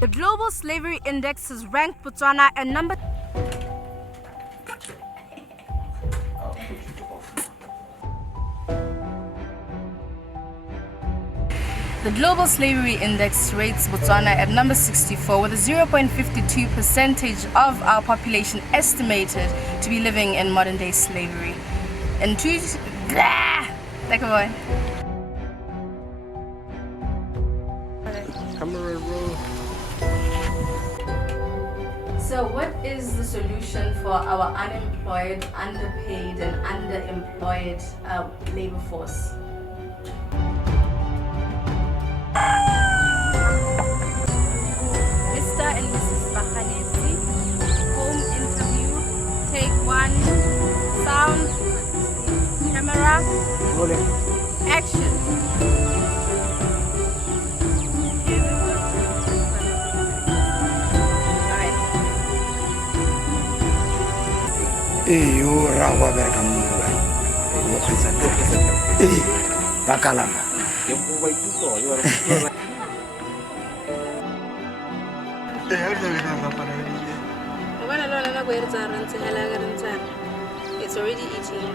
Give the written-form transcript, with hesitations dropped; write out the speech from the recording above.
The Global Slavery Index has ranked Botswana at number... The Global Slavery Index rates Botswana at number 64 with a 0.52% of our population estimated to be living in modern-day slavery. And take a boy. Camera roll. So what is the solution for our unemployed, underpaid and underemployed labor force? Mr. and Mrs. Bakanesi, home interview, take one, sound, camera, action. Yo rawa berka mungwa yo khazana bakalama It's already eating.